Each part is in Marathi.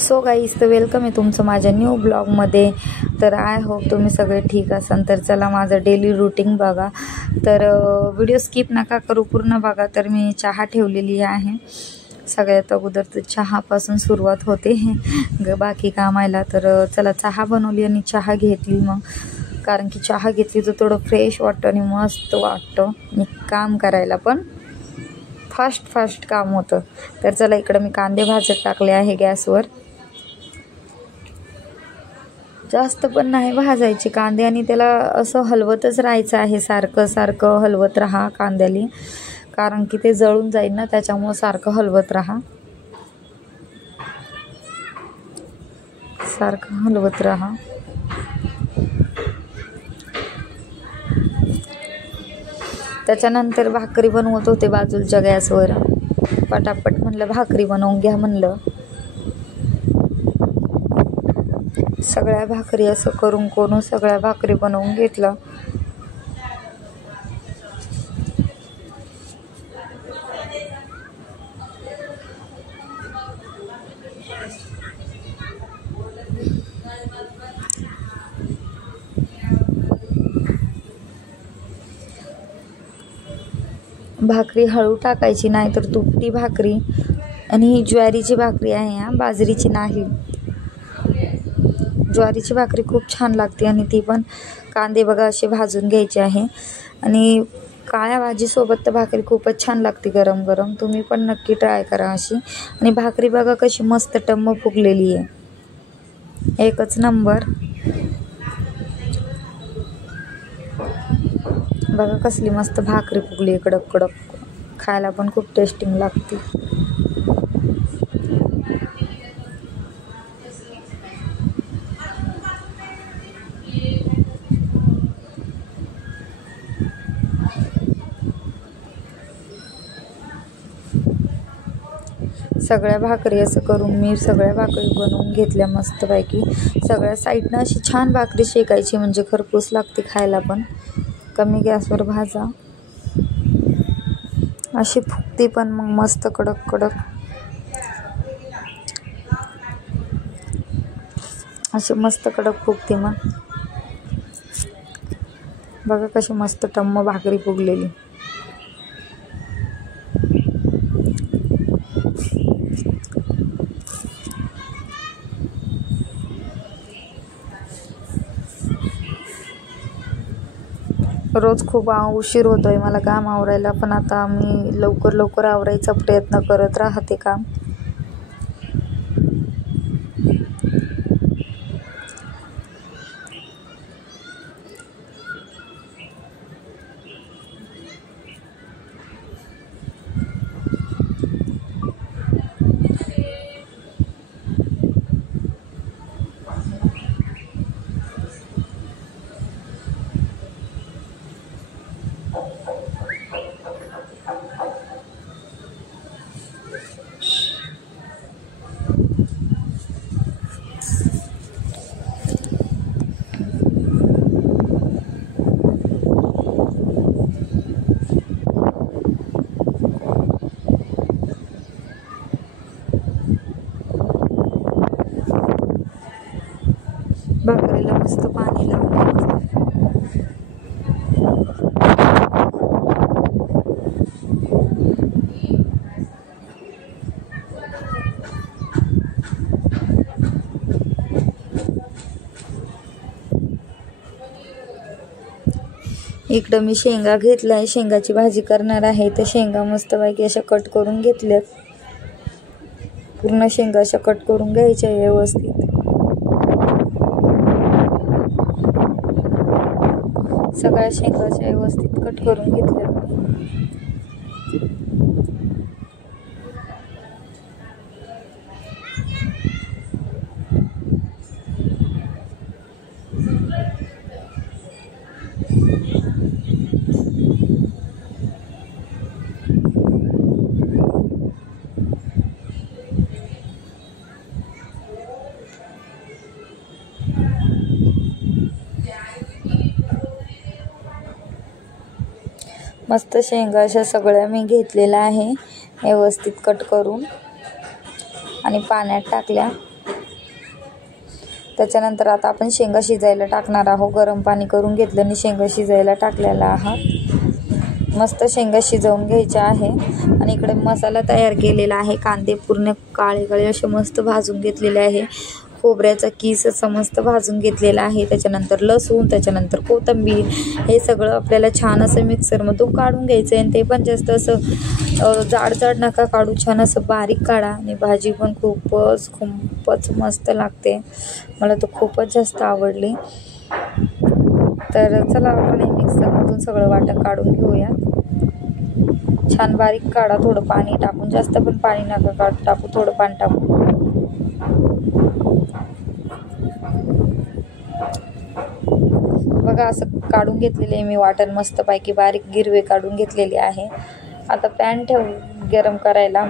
सो गाईज, तर वेलकम आहे तुमचं माझ्या न्यू ब्लॉगमध्ये. तर आय होप तुम्ही सगळे ठीक असाल. तर चला माझं डेली रुटीन बघा. तर व्हिडिओ स्किप नका करू, पूर्ण बघा. तर मी चहा ठेवलेली आहे. सगळ्यात अगोदर तर चहापासून सुरुवात होते बाकी कामायला. तर चला चहा बनवली आणि चहा घेतली मग, कारण की चहा घेतली तर थोडं फ्रेश वाटतं आणि मस्त वाटतं आणि काम करायला पण फास्ट काम होतं. तर चला इकडं मी कांदे भाजत टाकले आहे गॅसवर. जास्त पण नाही भाजायचे कांदे आणि त्याला असं हलवतच राहायचं आहे. सारखं हलवत राहा कांद्याला, कारण की ते जळून जाईल ना, त्याच्यामुळं सारखं हलवत राहा. त्याच्यानंतर भाकरी बनवत होते बाजूच्या गॅसवर. पटापट म्हणलं भाकरी बनवून घ्या म्हणलं. सगळ्या भाकरी असं करून सगळ्या भाकरी बनवून घेतलं. भाकरी हळू टाकायची, नाही तर तुटती भाकरी. आणि ही ज्वारीची भाकरी आहे हा, बाजरीची नाही. ज्वारीची भाकरी खूप छान लागते आणि ती पण कांदे बघा असे भाजून घ्यायचे आहे. आणि काळ्या भाजीसोबत तर भाकरी खूपच छान लागते गरम गरम. तुम्ही पण नक्की ट्राय करा अशी. आणि भाकरी बघा कशी मस्त टम्म फुगलेली आहे, एकच नंबर. बघा कसली मस्त भाकरी फुगली कडक, खायला पण खूप टेस्टिंग लागते. सगळ्या भाकरी असं करून मी सगळ्या भाकरी बनवून घेतल्या मस्तपैकी. सगळ्या साईडनं अशी छान भाकरी शेकायची, म्हणजे खरपूस लागते खायला पण. कमी गॅसवर भाजा, अशी फुगती पण मग मस्त कडक. अशी मस्त कडक फुगते मग. बघा कशी मस्त टम्म भाकरी फुगलेली. रोज खूप उशीर होतोय मला काम आवरायला, पण आता मी लवकर आवरायचा प्रयत्न करत राहते काम. भाकरीला मस्त पाणी लावून इकडं मी शेंगा घेतलाय, शेंगाची भाजी करणार आहे. तर शेंगा मस्तपैकी अशा कट करून घेतल्यात. पूर्ण शेंगा अशा कट करून घ्यायच्या व्यवस्थित. सगळ्या शेंगाच्या व्यवस्थित कट करून घेतल्या. मस्त शेंगा अशा सगळ्या मी घेतलेल्या आहे व्यवस्थित कट करून आणि पाण्यात टाकल्या. त्याच्यानंतर आता आपण शेंगा शिजायला टाकणार आहोत. गरम पाणी करून घेतलं आणि शेंगा शिजायला टाकलेला आहात. मस्त शेंगा शिजवून घ्यायच्या आहे. आणि इकडे मसाला तयार केलेला आहे. कांदे पूर्ण काळे काळे असे मस्त भाजून घेतलेले आहे. खोबऱ्याचा किस असा मस्त भाजून घेतलेला आहे. त्याच्यानंतर लसूण, त्याच्यानंतर कोथिंबीर, हे सगळं आपल्याला छान असं मिक्सरमधून काढून घ्यायचं आहे. आणि ते पण जास्त असं जाड जाड नका काढू, छान असं बारीक काढा. आणि भाजी पण खूपच मस्त लागते. मला तर खूपच जास्त आवडली. तर चला आपण हे मिक्सरमधून सगळं वाटण काढून घेऊया. छान बारीक काढा, थोडं पाणी टाकून, जास्त पण पाणी नका टाकू, थोडं पाणी टाकून. बघा असं काढून घेतलेले आहे मी वाटण, मस्तपैकी बारीक गिरवे काढून घेतलेले आहे. आता पॅन गरम करायला.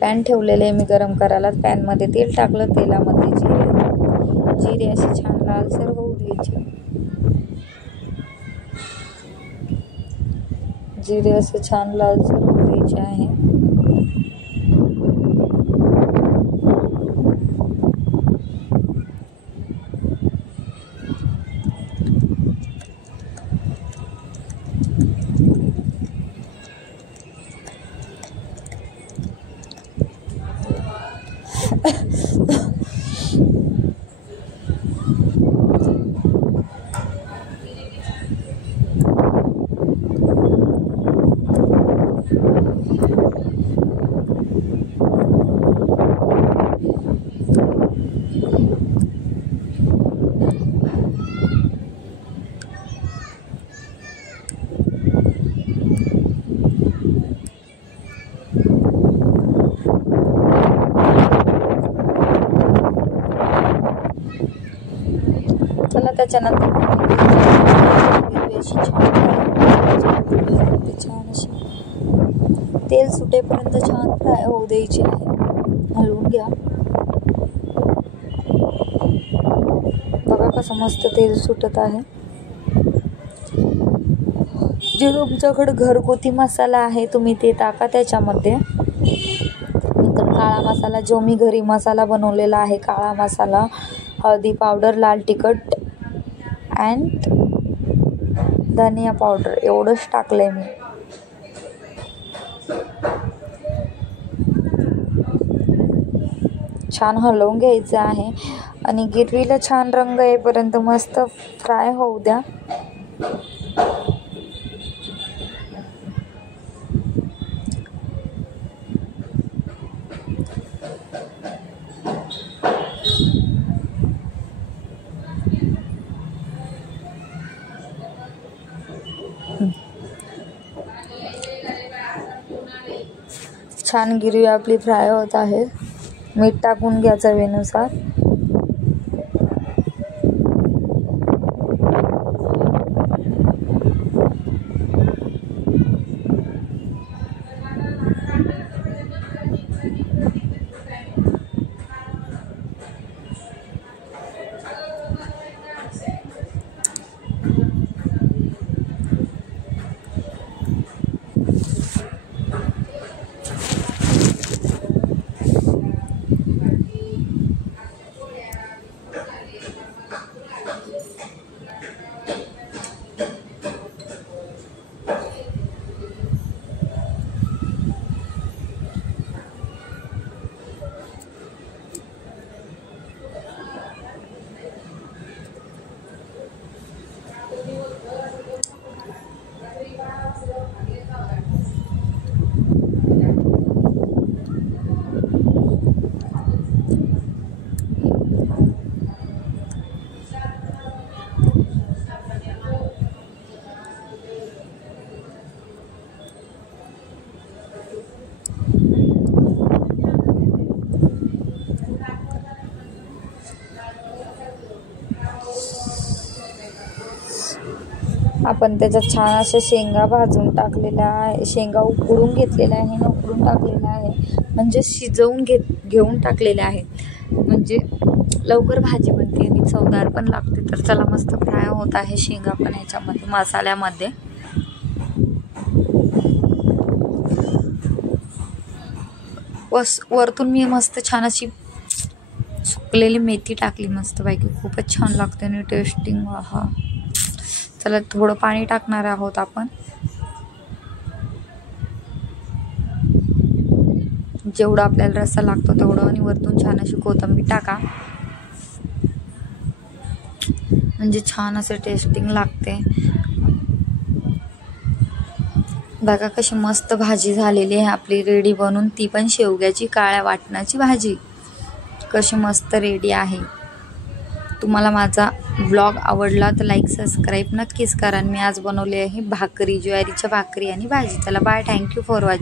पॅन ठेवलेले आहे मी गरम करायला. पॅनमध्ये तेल टाकलं, तेलामध्ये जिरे असे छान लालसर होऊ द्यायचे. जिरे असे छान लालसर होऊ द्यायचे आहे. त्याच्यानंतर छान अशी तेल सुटेपर्यंत छान फ्राय होऊ द्यायची आहे. हलवून घ्या. बघा कसं मस्त तेल सुटत आहे. जे तुमच्याकडे घरगुती मसाला आहे तुम्ही ते टाका त्याच्यामध्ये. नंतर काळा मसाला, जो मी घरी मसाला बनवलेला आहे, काळा मसाला, हळदी पावडर, लाल तिखट अँड धनिया पावडर, एवढंच टाकलंय मी. छान हलवून घ्यायचं आहे. आणि गिरवीला छान रंग येईपर्यंत मस्त फ्राय होऊ द्या. छान गिरवी आपली फ्राय होत आहे. मीठ टाकून घ्या चवीनुसार. आपण त्याच्यात छान अशा शेंगा भाजून टाकलेल्या आहे, शेंगा उकडून घेतलेल्या आहे ना, उकडून टाकलेल्या आहे म्हणजे शिजवून घेऊन टाकलेल्या आहे, म्हणजे लवकर भाजी बनते आणि चवदार पण लागते. तर चला मस्त फ्राय होत आहे शेंगा पण ह्याच्यामध्ये मसाल्यामध्ये. वरतून मी मस्त छान अशी सुकलेली मेथी टाकली मस्तपैकी, खूपच छान लागते आणि टेस्टिंग. आहा. चला थोडं पाणी टाकणार आहोत आपण, जेवढा आपल्याला रस्सा लागतो तेवढं, आणि वरतून छान अशी कोथिंबीर टाका, म्हणजे छान असं टेस्टिंग लागते. बघा कशी मस्त भाजी झालेली आहे आपली रेडी बनून, ती पण शेवग्याची काळ्या वाटणाची भाजी कशी मस्त रेडी आहे. तुम्हाला माझा ब्लॉग आवडला तर लाईक सबस्क्राईब नक्कीच करा. मी आज बनवली आहे भाकरी, ज्वारीच्या भाकरी आणि भाजी. चला बाय, थँक्यू फॉर वॉचिंग.